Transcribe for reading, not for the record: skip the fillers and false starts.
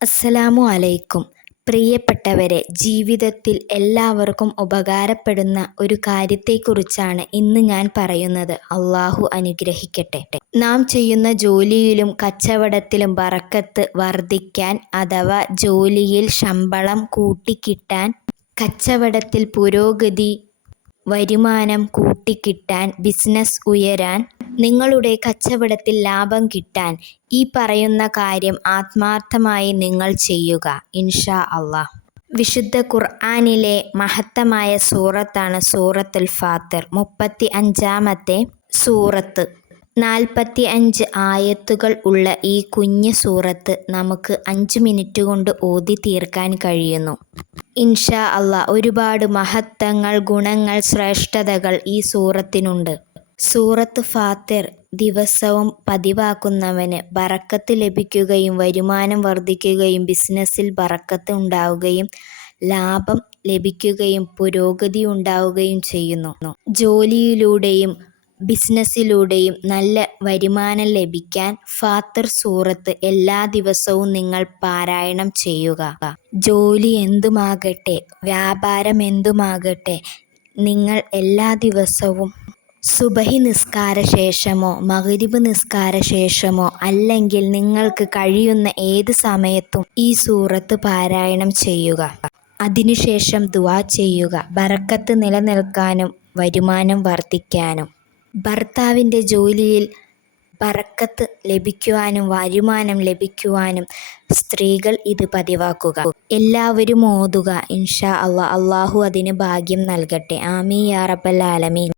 അസ്സലാമു അലൈക്കും. പ്രിയപ്പെട്ടവരെ, ജീവിതത്തിൽ എല്ലാവർക്കും ഉപകാരപ്പെടുന്ന ഒരു കാര്യത്തെക്കുറിച്ചാണ് ഇന്ന് ഞാൻ പറയുന്നത്. അള്ളാഹു അനുഗ്രഹിക്കട്ടെ. നാം ചെയ്യുന്ന ജോലിയിലും കച്ചവടത്തിലും ബറക്കത്ത് വർദ്ധിക്കാൻ അഥവാ ജോലിയിൽ ശമ്പളം കൂട്ടിക്കിട്ടാൻ, കച്ചവടത്തിൽ പുരോഗതി, വരുമാനം കൂട്ടിക്കിട്ടാൻ, ബിസിനസ് ഉയരാൻ, നിങ്ങളുടെ കച്ചവടത്തിൽ ലാഭം കിട്ടാൻ ഈ പറയുന്ന കാര്യം ആത്മാർത്ഥമായി നിങ്ങൾ ചെയ്യുക ഇൻഷാ അള്ളാഹ്. വിശുദ്ധ ഖുർആനിലെ മഹത്തമായ സൂറത്താണ് സൂറത്തുൽ ഫാത്തിർ. 35-ാമത്തെ സൂറത്ത്. 45 ആയത്തുകൾ ഉള്ള ഈ കുഞ്ഞ് സൂറത്ത് നമുക്ക് 5 മിനിറ്റ് കൊണ്ട് ഓതി തീർക്കാൻ കഴിയുന്നു. ഇൻഷാ അള്ളാഹ്. ഒരുപാട് മഹത്വങ്ങൾ, ഗുണങ്ങൾ, ശ്രേഷ്ഠതകൾ ഈ സൂറത്തിനുണ്ട്. സൂറത്ത് ഫാത്തിർ ദിവസവും പതിവാക്കുന്നവന് ബറക്കത്ത് ലഭിക്കുകയും വരുമാനം വർദ്ധിക്കുകയും ബിസിനസ്സിൽ ബറക്കത്ത് ഉണ്ടാവുകയും ലാഭം ലഭിക്കുകയും പുരോഗതി ഉണ്ടാവുകയും ചെയ്യുന്നു. ജോലിയിലൂടെയും ബിസിനസ്സിലൂടെയും നല്ല വരുമാനം ലഭിക്കാൻ ഫാത്തിർ സൂറത്ത് എല്ലാ ദിവസവും നിങ്ങൾ പാരായണം ചെയ്യുക. ജോലി എന്തുമാകട്ടെ, വ്യാപാരം എന്തുമാകട്ടെ, നിങ്ങൾ എല്ലാ ദിവസവും സുബഹി നിസ്കാര ശേഷമോ മഗ്‌രിബ് നിസ്കാര ശേഷമോ അല്ലെങ്കിൽ നിങ്ങൾക്ക് കഴിയുന്ന ഏത് സമയത്തും ഈ സൂറത്ത് പാരായണം ചെയ്യുക. അതിനുശേഷം ദുആ ചെയ്യുക. ബറക്കത്ത് നിലനിൽക്കാനും വരുമാനം വർദ്ധിക്കാനും ഭർത്താവിൻ്റെ ജോലിയിൽ ബറക്കത്ത് ലഭിക്കുവാനും വരുമാനം ലഭിക്കുവാനും സ്ത്രീകൾ ഇത് പതിവാക്കുക. എല്ലാവരും ഓതുക ഇൻഷാ അള്ളാഹ്. അള്ളാഹു അതിന് ഭാഗ്യം നൽകട്ടെ. ആമീൻ യാ റബ്ബൽ ആലമീൻ.